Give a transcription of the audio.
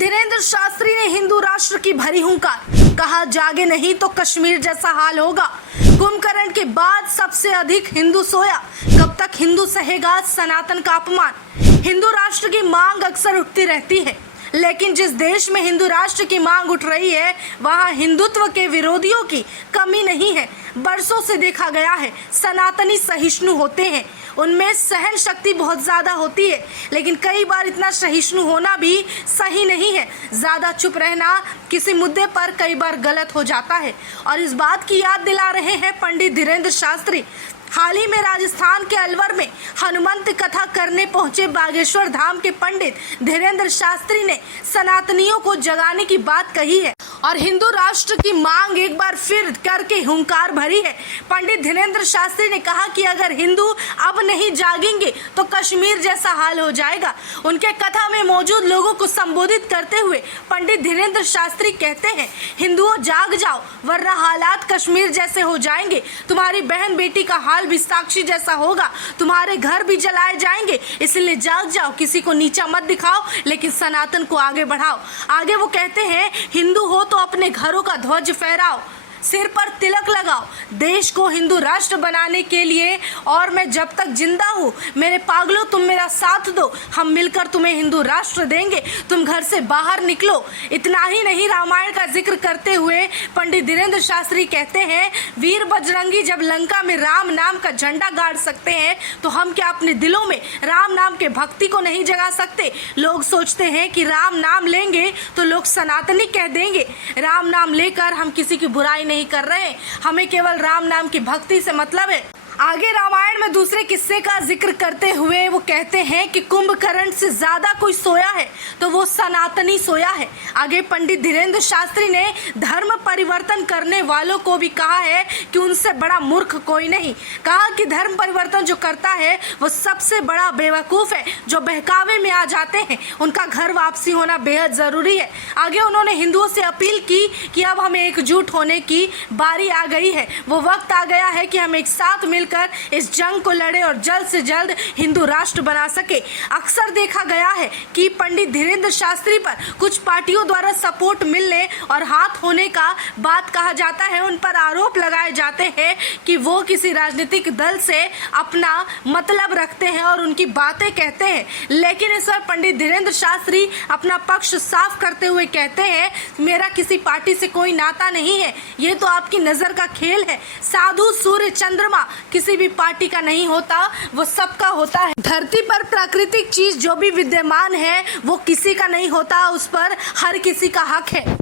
धीरेन्द्र शास्त्री ने हिंदू राष्ट्र की भरी हुंकार, कहा जागे नहीं तो कश्मीर जैसा हाल होगा। कुंभकर्ण के बाद सबसे अधिक हिंदू सोया, कब तक हिंदू सहेगा सनातन का अपमान। हिंदू राष्ट्र की मांग अक्सर उठती रहती है, लेकिन जिस देश में हिंदू राष्ट्र की मांग उठ रही है वहां हिंदुत्व के विरोधियों की कमी नहीं है। बरसों से देखा गया है सनातनी सहिष्णु होते हैं, उनमें सहन शक्ति बहुत ज्यादा होती है, लेकिन कई बार इतना सहिष्णु होना भी सही नहीं है। ज्यादा चुप रहना किसी मुद्दे पर कई बार गलत हो जाता है और इस बात की याद दिला रहे हैं पंडित धीरेन्द्र शास्त्री। हाल ही में राजस्थान के अलवर में हनुमंत कथा करने पहुंचे बागेश्वर धाम के पंडित धीरेन्द्र शास्त्री ने सनातनियों को जगाने की बात कही है और हिंदू राष्ट्र की मांग एक बार फिर करके हुंकार भरी है। पंडित धीरेन्द्र शास्त्री ने कहा कि अगर हिंदू अब नहीं जागेंगे तो कश्मीर जैसा हाल हो जाएगा। उनके कथा में मौजूद लोगों को संबोधित करते हुए पंडित धीरेन्द्र शास्त्री कहते हैं, हिंदुओं जाग जाओ वरना हालात कश्मीर जैसे हो जाएंगे। तुम्हारी बहन बेटी का हाल भी साक्षी जैसा होगा, तुम्हारे घर भी जलाए जाएंगे। इसलिए जाग जाओ, किसी को नीचा मत दिखाओ, लेकिन सनातन को आगे बढ़ाओ। आगे वो कहते हैं, हिंदू हो तो अपने घरों का ध्वज फहराओ, सिर पर तिलक लगाओ, देश को हिंदू राष्ट्र बनाने के लिए। और मैं जब तक जिंदा हूँ मेरे पागलों तुम मेरा साथ दो, हम मिलकर तुम्हें हिंदू राष्ट्र देंगे, तुम घर से बाहर निकलो। इतना ही नहीं, रामायण का जिक्र करते हुए पंडित धीरेन्द्र शास्त्री कहते हैं, वीर बजरंगी जब लंका में राम नाम का झंडा गाड़ सकते हैं तो हम क्या अपने दिलों में राम नाम के भक्ति को नहीं जगा सकते। लोग सोचते हैं कि राम नाम लेंगे तो लोग सनातनी कह देंगे। राम नाम लेकर हम किसी की बुराई नहीं कर रहे, हमें केवल राम नाम की भक्ति से मतलब है। आगे रामायण में दूसरे किस्से का जिक्र करते हुए वो कहते हैं कि कुंभकर्ण से ज्यादा कोई सोया है तो वो सनातनी सोया है। आगे पंडित धीरेन्द्र शास्त्री ने धर्म परिवर्तन करने वालों को भी कहा है कि उनसे बड़ा मूर्ख कोई नहीं। कहा कि धर्म परिवर्तन जो करता है वो सबसे बड़ा बेवकूफ है। जो बहकावे में आ जाते हैं उनका घर वापसी होना बेहद जरूरी है। आगे उन्होंने हिंदुओं से अपील की कि अब हमें एकजुट होने की बारी आ गई है, वो वक्त आ गया है कि हम एक साथ मिलकर इस जंग को लड़े और जल्द से जल्द हिंदू राष्ट्र बना सके। अक्सर देखा गया है कि पंडित धीरेन्द्र शास्त्री पर कुछ पार्टियों द्वारा सपोर्ट मिलने और हाथ होने का बात कहा जाता है। उन पर आरोप लगाए जाते हैं कि वो किसी राजनीतिक दल से अपना मतलब रखते हैं और उनकी बातें कहते हैं। लेकिन इस बार पंडित धीरेन्द्र शास्त्री अपना पक्ष साफ करते हुए कहते हैं, मेरा किसी पार्टी से कोई नाता नहीं है, ये तो आपकी नजर का खेल है। साधु सूर्य चंद्रमा किसी भी पार्टी का नहीं होता, वो सबका होता है। धरती पर प्राकृतिक चीज जो भी विद्यमान है वो किसी का नहीं होता, उस पर हर किसी का हक है।